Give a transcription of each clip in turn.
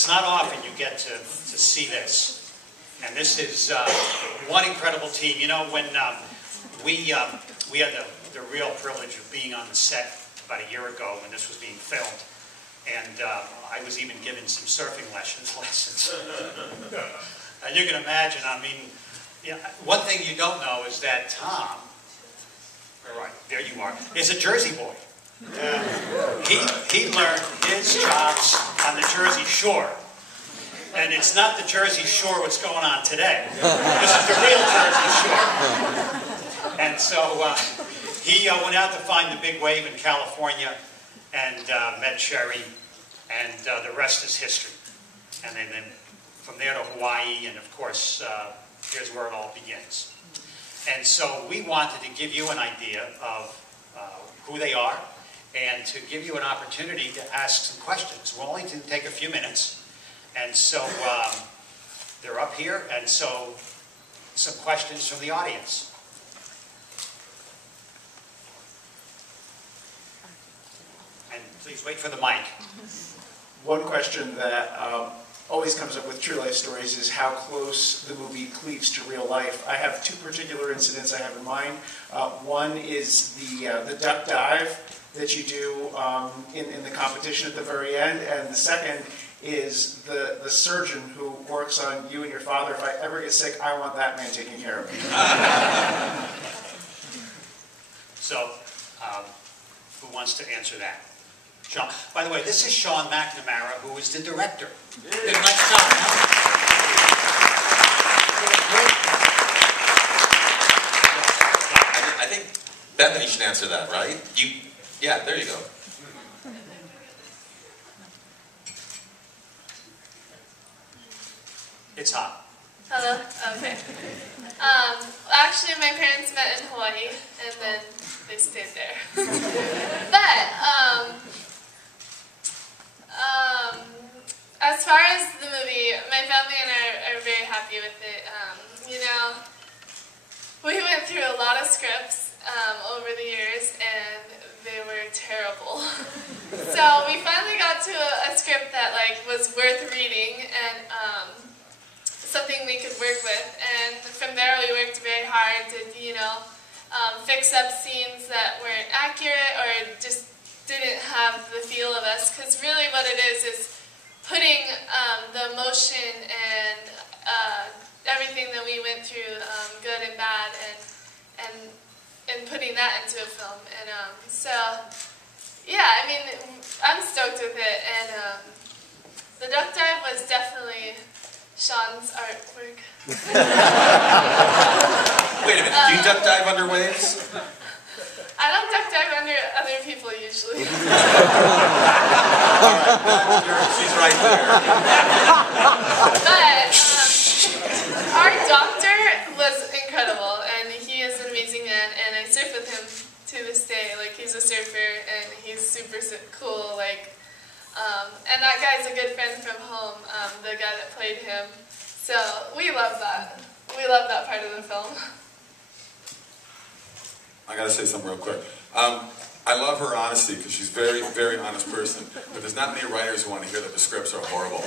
It's not often you get to see this. And this is one incredible team. You know, when we had the real privilege of being on the set about a year ago when this was being filmed. And I was even given some surfing lessons. And you can imagine, I mean, yeah, one thing you don't know is that Tom, all right, there you are, is a Jersey boy. He learned his chops on the Jersey Shore. And it's not the Jersey Shore what's going on today. This is the real Jersey Shore. And so he went out to find the big wave in California and met Cheri, and the rest is history. And then from there to Hawaii, and of course, here's where it all begins. And so we wanted to give you an idea of who they are, and to give you an opportunity to ask some questions. We'll only take a few minutes. And so they're up here, and so some questions from the audience. And please wait for the mic. One question that always comes up with true life stories is how close the movie cleaves to real life. I have two particular incidents I have in mind. One is the duck dive that you do in the competition at the very end, and the second is the surgeon who works on you and your father. If I ever get sick, I want that man taking care of me. So, who wants to answer that? Sean. By the way, this is Sean McNamara, who is the director. Did a nice job. I think Bethany should answer that, right? Yeah, there you go. It's hot. Hello? Okay. Actually, my parents met in Hawaii, and then they stayed there. But, as far as the movie, my family and I are very happy with it. You know, we went through a lot of scripts over the years, and they were terrible. So we finally got to a script that was worth reading, and something we could work with, and from there we worked very hard to, you know, fix up scenes that weren't accurate or just didn't have the feel of us, because really what it is putting the emotion and everything that we went through, good and bad, and putting that into a film. And so, yeah, I mean, I'm stoked with it, and the duck dive was definitely Sean's artwork. Wait a minute, do you duck dive under waves? I don't duck dive under other people usually. She's right there. But our doctor was incredible, and he is an amazing man, and I surf with him to this day. Like, he's a surfer, and he's super cool, and that guy's a good friend from home, the guy that played him. So we love that. We love that part of the film. I gotta say something real quick. I love her honesty because she's a very, very honest person. But there's not many writers who want to hear that the scripts are horrible. We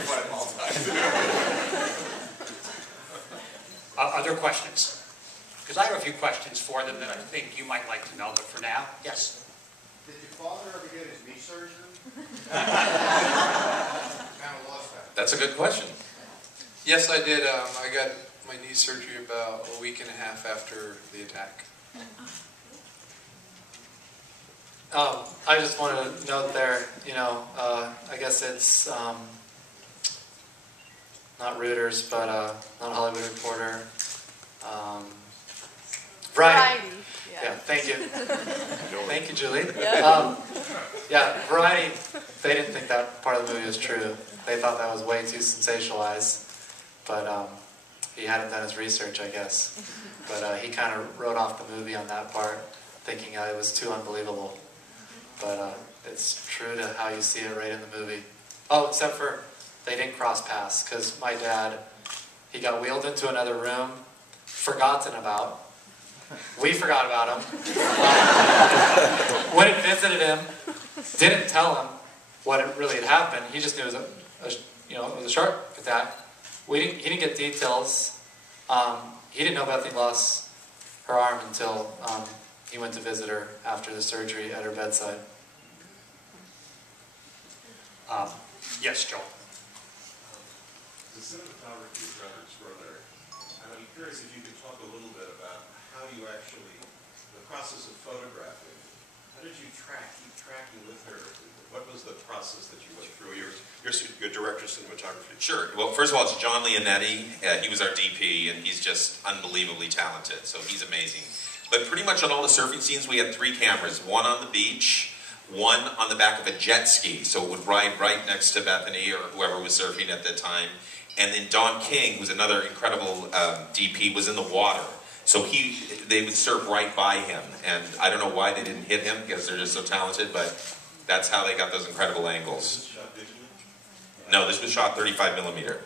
fight them all the time. Other questions? Because I have a few questions for them that I think you might like to know, but for now, yes. Did your father ever get his knee surgery? Kind of lost that. That's a good question. Yes, I did. I got my knee surgery about a week and a half after the attack. I just wanted to note there, you know, I guess it's not Reuters, but not Hollywood Reporter. Variety. Yeah, thank you. Thank you, Julie. Yeah, Variety, they didn't think that part of the movie was true. They thought that was way too sensationalized. But he hadn't done his research, I guess. But he kind of wrote off the movie on that part, thinking it was too unbelievable. But it's true to how you see it right in the movie. Oh, except for they didn't cross paths, because my dad, he got wheeled into another room, forgotten about. We forgot about him. Went and visited him, didn't tell him what it really had happened. He just knew it was it was a shark attack. He didn't get details. He didn't know Bethany lost her arm until he went to visit her after the surgery at her bedside. Yes, Joel. The cinematography is rather extraordinary. And I'm curious if you could talk a little bit about how you actually, the process of photographing, how did you keep tracking with her? What was the process that you went through? Your director of cinematography. Sure. Well, first of all, it's John Leonetti. He was our DP, and he's just unbelievably talented, so he's amazing. But pretty much on all the surfing scenes, we had 3 cameras. One on the beach, one on the back of a jet ski, so it would ride right next to Bethany or whoever was surfing at the time. And then Don King, who's another incredible DP, was in the water. So they would surf right by him. And I don't know why they didn't hit him, because they're just so talented, but that's how they got those incredible angles. Was this shot digitally? No, this was shot 35 millimeter.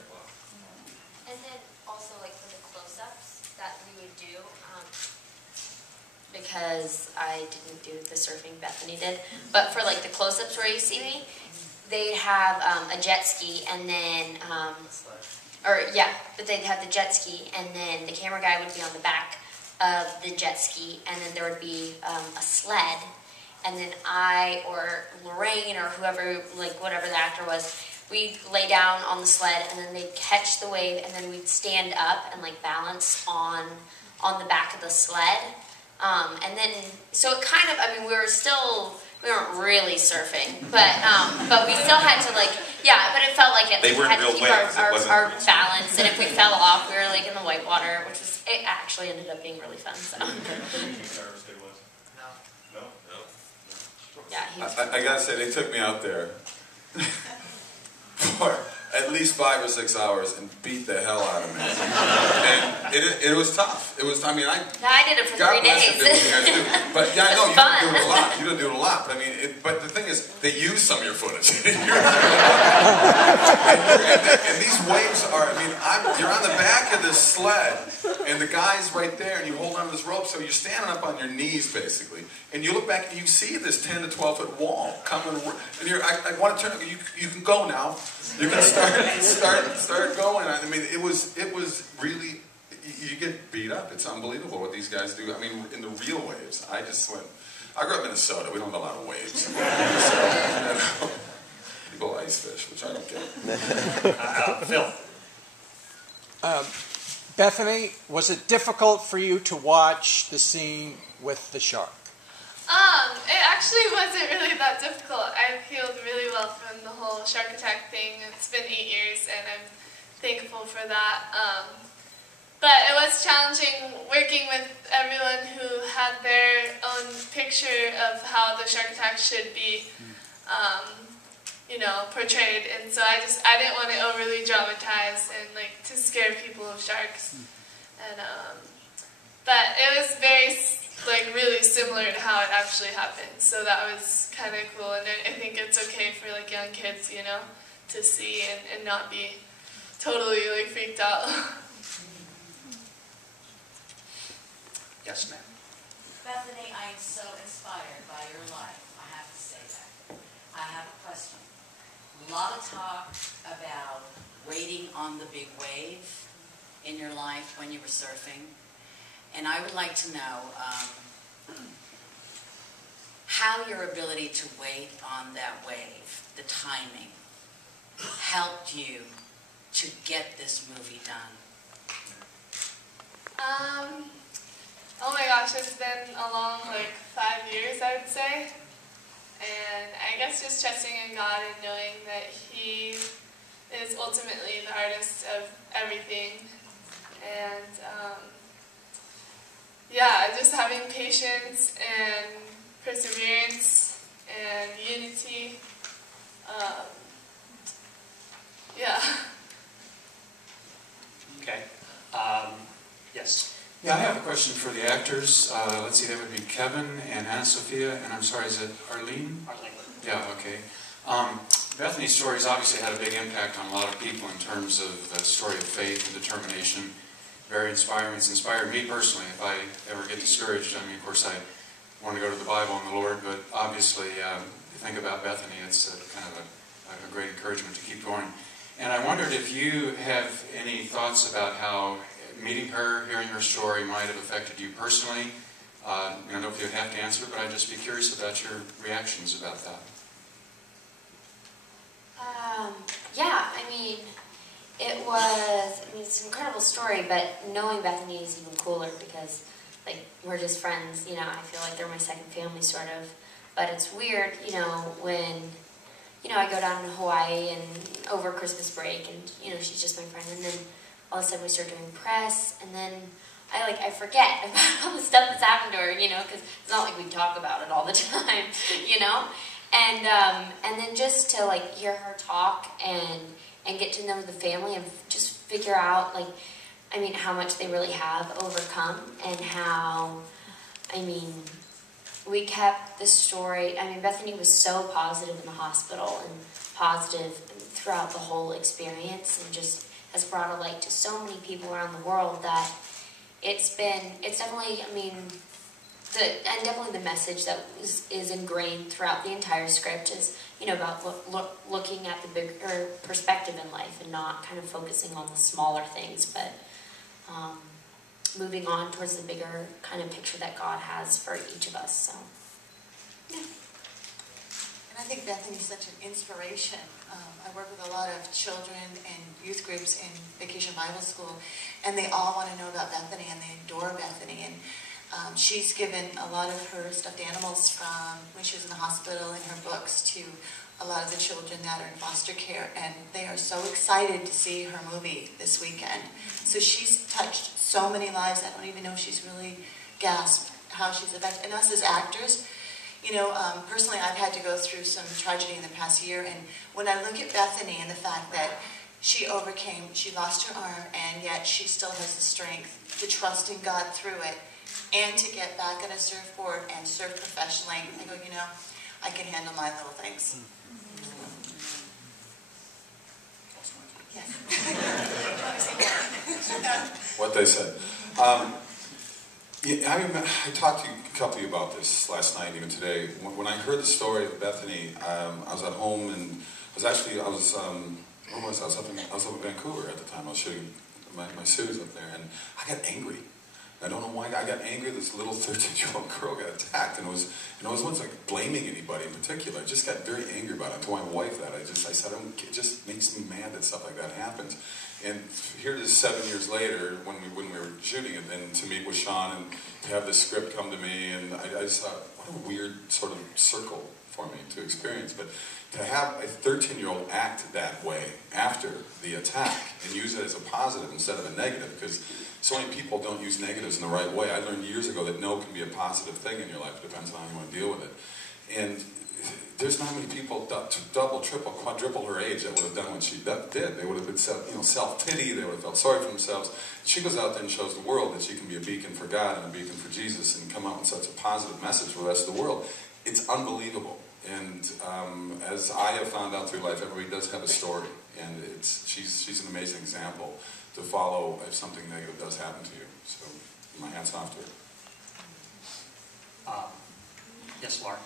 And then also, like, for the close-ups that we would do, because I didn't do the surfing, Bethany did, but for, like, the close-ups where you see me, they'd have a jet ski, and then, but they'd have the jet ski, and then the camera guy would be on the back of the jet ski, and then there would be a sled, and then I or Lorraine or whoever, like whatever the actor was, we'd lay down on the sled, and then they'd catch the wave, and then we'd stand up and like balance on the back of the sled, and then so it kind of, I mean, we weren't really surfing, but we still had to like, but it felt like it. They we were had in to real keep waves. our balance, and if we fell off, we were like in the white water, which was, it actually ended up being really fun. So. No? Yeah, he was I gotta say, they took me out there for at least 5 or 6 hours and beat the hell out of me. And it was tough. It was, I mean, I did it for God 3 bless days. you, you guys do. But yeah, I know you fun. don't do it a lot. You don't do it a lot. But I mean, but the thing is, they use some of your footage. and these waves are, I mean, you're on the back of this sled, and the guy's right there, and you hold on to this rope, so you're standing up on your knees, basically. And you look back, and you see this 10 to 12-foot wall coming, and I want to turn, you can go now. You can start going. I mean, it was really, you get beat up. It's unbelievable what these guys do. I mean, in the real waves, I grew up in Minnesota. We don't have a lot of waves. So, people ice fish, which I don't get. Phil. Bethany, was it difficult for you to watch the scene with the shark? It actually wasn't really that difficult. I've healed really well from the whole shark attack thing. It's been 8 years, and I'm thankful for that. But it was challenging working with everyone who had their own picture of how the shark attack should be, portrayed. And so I didn't want to overly dramatize and like to scare people of sharks. And but it was very really similar to how it actually happened. So that was kind of cool, and I think it's okay for like young kids, to see and not be totally like freaked out. Yes, ma'am. Bethany, I am so inspired by your life. I have to say that. I have a question. A lot of talk about waiting on the big wave in your life when you were surfing. And I would like to know how your ability to wait on that wave, the timing, helped you to get this movie done. Oh my gosh, it's been a long 5 years, I would say. And I guess just trusting in God and knowing that He is ultimately the artist of everything. And just having patience and perseverance and unity. Okay. Yes. Yeah, I have a question for the actors. Let's see, that would be Kevin and Sophia, and I'm sorry, is it Arlene? Arlene. Yeah, okay. Bethany's stories obviously had a big impact on a lot of people in terms of the story of faith and determination. Very inspiring. It's inspired me personally. If I ever get discouraged, I mean, of course, I want to go to the Bible and the Lord, but obviously, think about Bethany. It's kind of a great encouragement to keep going. And I wondered if you have any thoughts about how meeting her, hearing her story might have affected you personally. I don't know if you have to answer, but I'd just be curious about your reactions about that. Yeah, I mean, it's an incredible story, but knowing Bethany is even cooler because, like, we're just friends, you know, I feel like they're my second family, sort of. But it's weird, you know, when, you know, I go down to Hawaii and over Christmas break and, you know, she's just my friend, and then all of a sudden we start doing press, and then I forget about all the stuff that's happened to her, you know, because it's not like we talk about it all the time, you know? And then just to, like, hear her talk and get to know the family and just figure out, like, I mean, how much they really have overcome and how, I mean, we kept the story. I mean, Bethany was so positive in the hospital and positive throughout the whole experience and just has brought a light to so many people around the world that it's definitely, I mean, definitely the message that is ingrained throughout the entire script is, you know, about looking at the bigger perspective in life and not kind of focusing on the smaller things, but moving on towards the bigger kind of picture that God has for each of us. So, yeah. And I think Bethany's such an inspiration. I work with a lot of children and youth groups in Vacation Bible School, and they all want to know about Bethany, and they adore Bethany. And she's given a lot of her stuffed animals from when she was in the hospital and her books to a lot of the children that are in foster care, and they are so excited to see her movie this weekend. So she's touched so many lives. I don't even know if she's really gasped how she's affected. And us as actors, you know, personally I've had to go through some tragedy in the past year, and when I look at Bethany and the fact that she overcame, she lost her arm, and yet she still has the strength to trust in God through it and to get back on a surfboard and surf professionally, I go, you know, I can handle my little things. Yes. What they said. Yeah, I talked to a couple of you about this last night, even today. When I heard the story of Bethany, I was at home, and I was up in Vancouver at the time. I was shooting my series up there, and I got angry. I don't know why I got angry. This little 13-year-old girl got attacked, and it wasn't like blaming anybody in particular. I just got very angry about it. I told my wife that. I said, it just makes me mad that stuff like that happens. And here it is 7 years later, when we were shooting it, and to meet with Sean and to have this script come to me, and I just thought, what a weird sort of circle for me to experience. But to have a 13-year-old act that way after the attack and use it as a positive instead of a negative, because so many people don't use negatives in the right way. I learned years ago that no can be a positive thing in your life. It depends on how you want to deal with it. And there's not many people double, triple, quadruple her age that would have done what she did. They would have been self-pity. They would have felt sorry for themselves. She goes out there and shows the world that she can be a beacon for God and a beacon for Jesus and come out with such a positive message for the rest of the world. It's unbelievable. And as I have found out through life, everybody does have a story. And she's an amazing example to follow if something negative does happen to you. So my hat's off to her. Yes, Laura.